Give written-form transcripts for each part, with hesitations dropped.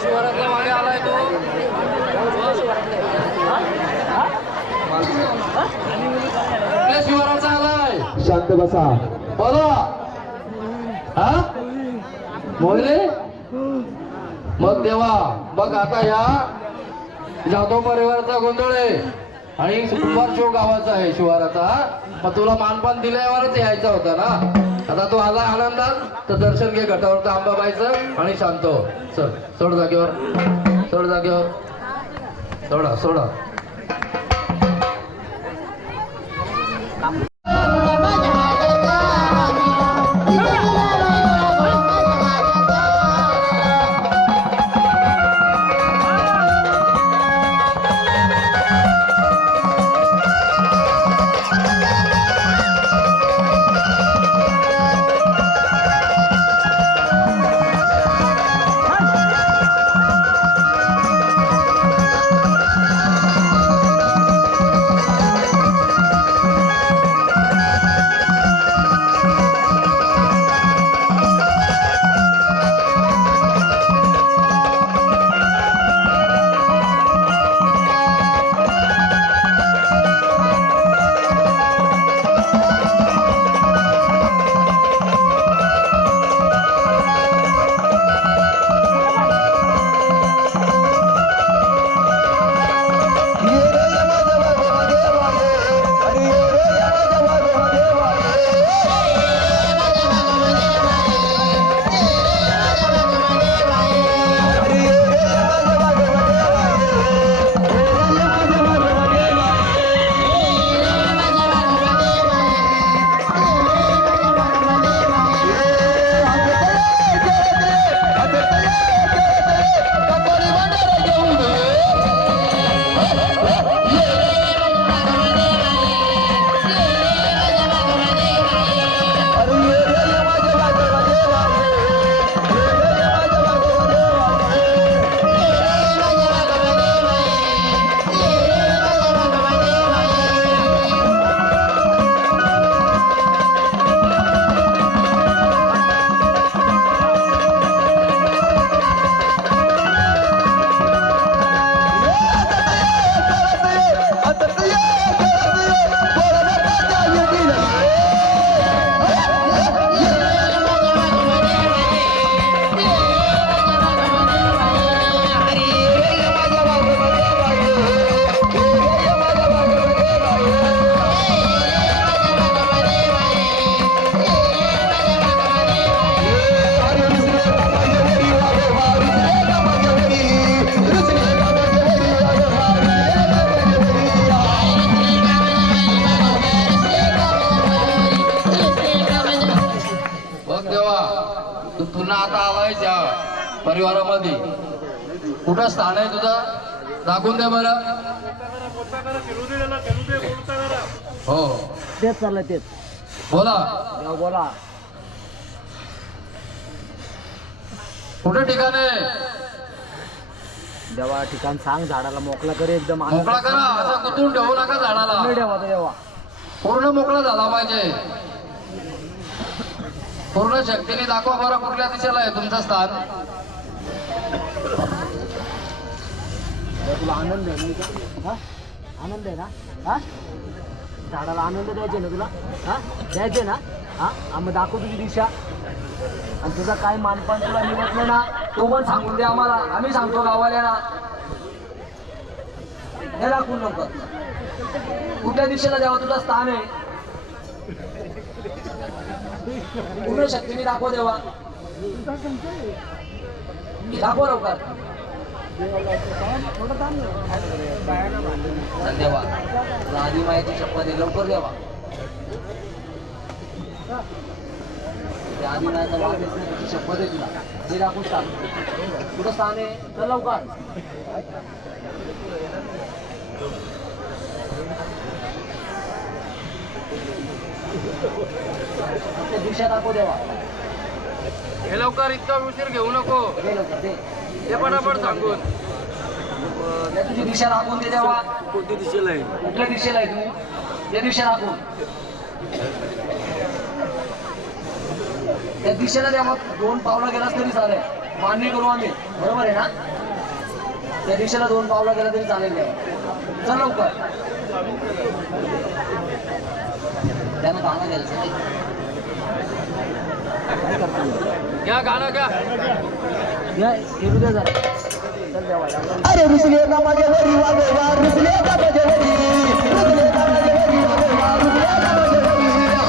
शिवारातला मागे आलाय तो शिवाराचा आलाय. शांत बसा. बोला. हा बोलले मग देवा बघ आता ह्या जाधव परिवाराचा गोंधळ आहे आणि कुंभार शिव गावाचा आहे शिवाराचा. मग तुला मानपान दिल्यावरच यायचा होता ना. आता तू आला आनंदात तर दर्शन घे घटावर अंबाबाईचं आणि शांत हो. चल सोड जागेवर सोड जागेवर सोडा सोडा. परिवारामध्ये कुठं स्थान आहे तुझं दाखवून दे बरं. हो तेच चाललंय तेच. बोला बोला. कुठे ठिकाण आहे देवा ठिकाण सांग. झाडाला मोकळा कर एकदम. मोकळा करा. असं कुठून ठेवू नका झाडाला. देवा पूर्ण मोकळा झाला पाहिजे. पूर्ण शक्तीने दाखवा बरं कुठल्या दिशेला आहे तुमचं स्थान. तुला आनंद आहे ना. आनंद आहे ना. हा झाडाला आनंद द्यायचे ना तुला. हा द्यायचे ना. हा मग दाखव तुझी दिशा. आणि तुझा काय मानपान तुला निवडलं ना तो पण सांगून दे आम्हाला. आम्ही सांगतो गावाला ना. हे दाखवून नव्हतं कुठल्या दिशेला द्यावं तुझं स्थान आहे. पूर्ण शक्तीने दाखव देवा. दाखव लवकर. देवा तुला आधी मायाची शपथ आहे. लवकर देवा. आधी मायाचा वाद तुझी शपथ आहे तुला. ते दाखवून स्थान कुठं स्थान आहे तर लवकर. दिशा दाखव देवा. हे लवकर इतका उशीर घेऊ नको. ते पटापट सांगून तुझी दिशा दाखवून दे देवा. कोणत्या दिशेला आहे. कुठल्या दिशेला आहे तू. त्या दिशा दाखवून. त्या दिशेला द्या. मग 2 पावलं गेलास तरी चालेल. मान्य करू आम्ही, बरोबर आहे ना? त्या दिशेला 2 पावला गेला तरी चालेल देवा. चल लवकर. त्यानं गाणं द्यायचं नाही. काय करतो? घ्या गाणं घ्या. या खेळू द्या जरा. चल देवाला. अरे रुसले का माझ्या वरी वागवा, रुसले का माझ्या वरी, रुसले का माझ्या वरी वागवा, रुसले का माझ्या वरी.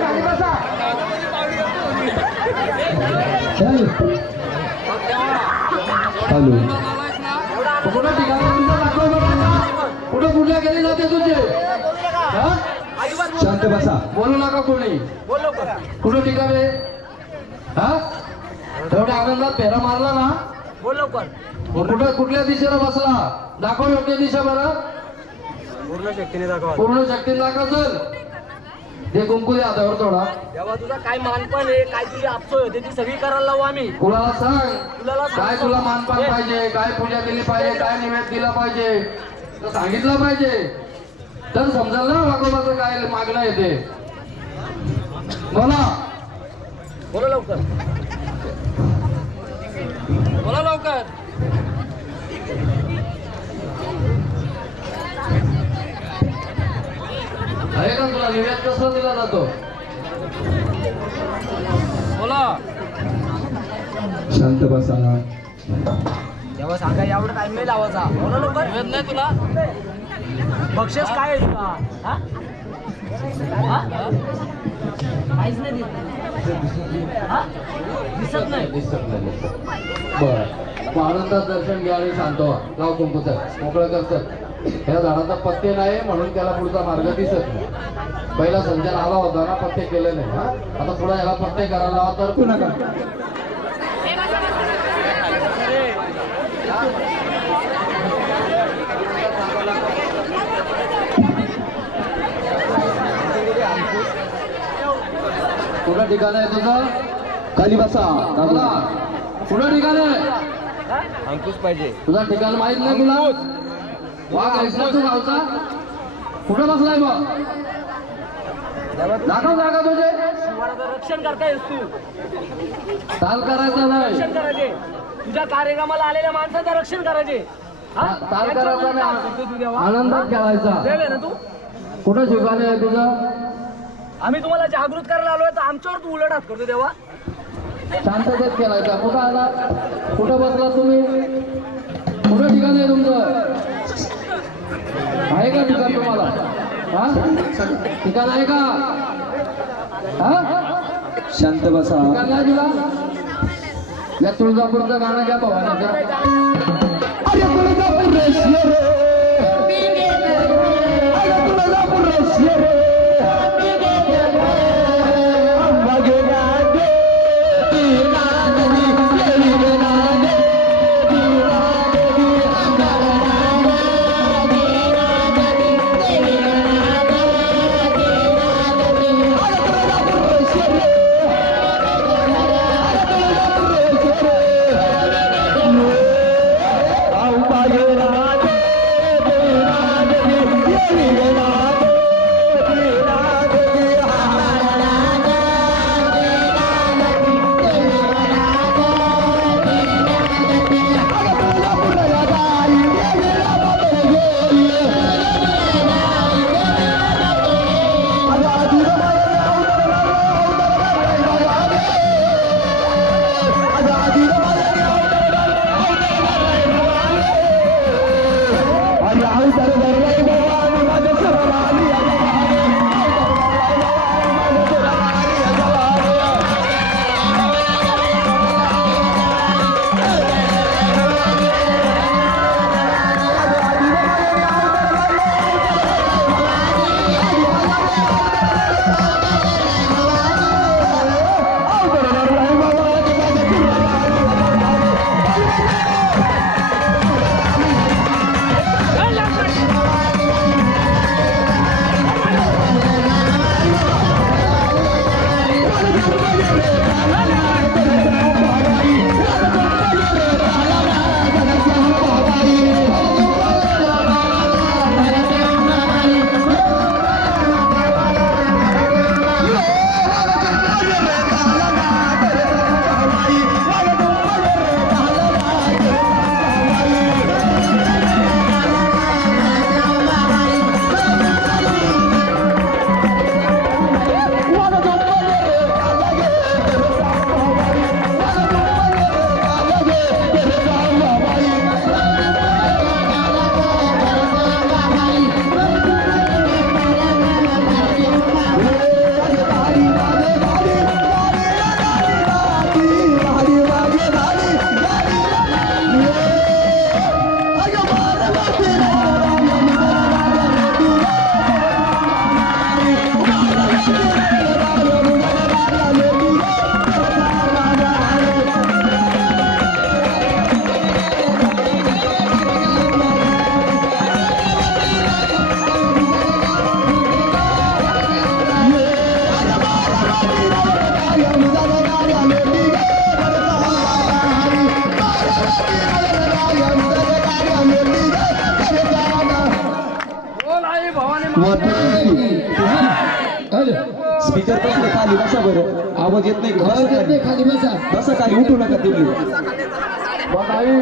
खाली बसा हॅलो कुठं ठिकाणी तुझं दाखव बरं. कुठं कुठल्या गेले जाते तुझे हा? शांत बसा. बोलू नका कोणी बोल लवकर. कुठं ठिकाणी हा एवढ्या आनंदात फेरा मारला ना बोल लवकर. मग कुठं कुठल्या दिशेला बसला दाखव योग्य दिशा बरं. पूर्ण शक्तीने दाखवा. पूर्ण शक्ती दाखव चल. ते कुंकू दे हातावर थोडा. तेव्हा तुझा काय मानपण आहे काय तुझी आपसोय होते ती सगळी करायला लावू आम्ही. कुणाला सांग तुला काय तुला मानपान पाहिजे काय पूजा केली पाहिजे काय निवेद दिला पाहिजे तर सांगितलं पाहिजे तर समजाल ना वाकोबाचं काय मागणं येते. बोला बोला लवकर. बोला लवकर. आहे का तुला निवेद कसा दिला जातो बोला. शांत बसा. तेव्हा सांगा एवढं टाइम नाही लावायचा. बोला लवकर. निवेद नाही तुला बक्षीस काय आहे तुला हा? हा? काहीच नाही दिसत. हा? दिसत नाही. दिसत नाही बर मग आनंदात दर्शन घ्या आणि शांत व्हा. लाव कुंकूचं मोकळं करतात. ह्या झाडाचा पत्ते नाही म्हणून त्याला पुढचा मार्ग दिसत नाही. पहिला संचार आला होता ना पत्ते केले नाही हा आता पुढे याला पत्ते करायला लावा तर तू नका. कुठं ठिकाण आहे तुझं खाली बसा. बोला कुठं ठिकाण आहे अंकुश पाहिजे. तुझा ठिकाण माहित नाही तुला वाघ आहेस ना तू गावचा कुठं बसलाय मग दाखव जागा तुझे. शिवाराचं रक्षण करतायस तू. ताल करायचा नाही रक्षण करायचे. तुझ्या कार्यक्रमाला आलेल्या माणसाचं रक्षण करायचे. हा? ताल करायचा नाही तू देवा. आनंदात खेळायचा. देव आहे ना तू. कुठं ठिकाण आहे तुझं आम्ही तुम्हाला जागृत करायला आलोय तर आमच्यावर तू उलट हात करतो देवा. शांततेत खेळायचा. कुठं आला कुठं बसला तुम्ही कुठं ठिकाण आहे तुमचं आहे का ठिकाण तुम्हाला हा ठिकाण आहे का हा शांत बसा. ठिकाण नाही तुला या तुळजापूरचं गाणं घ्या भवानीचं. अरे तुळजापूर रशिया रे. अरे तुळजापूर रशिया रे. अंबा गेला दे, टीना देवी, देवी गेला दे, टीना देवी, अंबा गेला दे, टीना देवी, देवी गेला दे, टीना देवी. अरे तुळजापूर रशिया रे. अरे तुळजापूर रशिया रे. अंबा गेला दे, टीना देवी, देवी गेला दे, टीना देवी. स्पीकर बसले खाली बसा बरं आवाज येत नाही खाली बसा बसा खाली उठू नका तुम्ही मग आई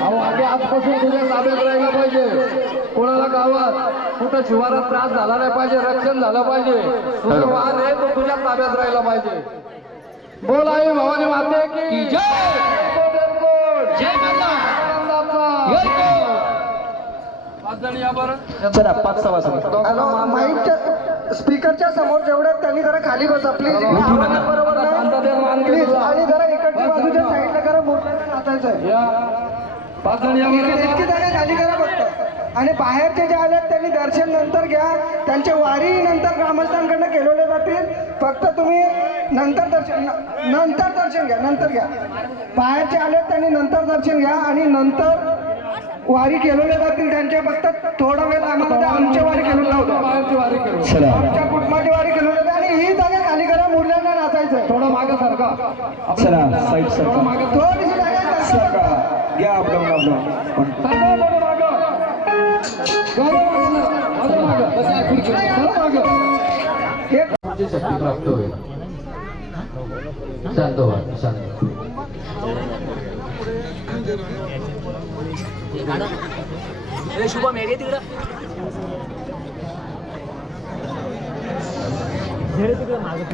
अहो आधी आजपासून तुझ्या ताब्यात राहिला पाहिजे. कोणाला गावात कुठं शिवारात त्रास झाला नाही पाहिजे, रक्षण झालं पाहिजे. तुझं वाहन आहे तो तुझ्या ताब्यात राहिला पाहिजे. बोल आई भवानी माते की जय. पाच जण या बरं. चला 5-6 वाजता माईकच्या स्पीकरच्या समोर जेवढे त्यांनी जरा खाली बसा प्लीज बरोबर नाही प्लीज आणि जरा इकडच्या बाजूच्या साईडला करा मोठ्याने नाचायचं आहे या 5 जण या बरं. इतकी जागा खाली करा फक्त आणि बाहेरचे जे आले त्यांनी दर्शन नंतर घ्या. त्यांचे वारी नंतर ग्रामस्थांकडनं केलेले जातील. फक्त तुम्ही नंतर दर्शन घ्या नंतर घ्या. बाहेरचे आले त्यांनी नंतर दर्शन घ्या आणि नंतर वारी केलेले जातील. त्यांच्या फक्त थोडा वेळ आम्हाला त्या आमच्या वारी केलेलं लावतो. बाहेरची वारी करू. चला आमच्या कुटुंबाची वारी केलेली आहे आणि ही जागा खाली करा. मुरल्यांना नाचायचं थोडं मागे सारखा. चला साईड सरका थोडीशी जागा सरका घ्या अपडाऊन शक्ती प्राप्त होईल. शांत व्हा शांत. शुभम हे घे तिकडं तिकडं मागे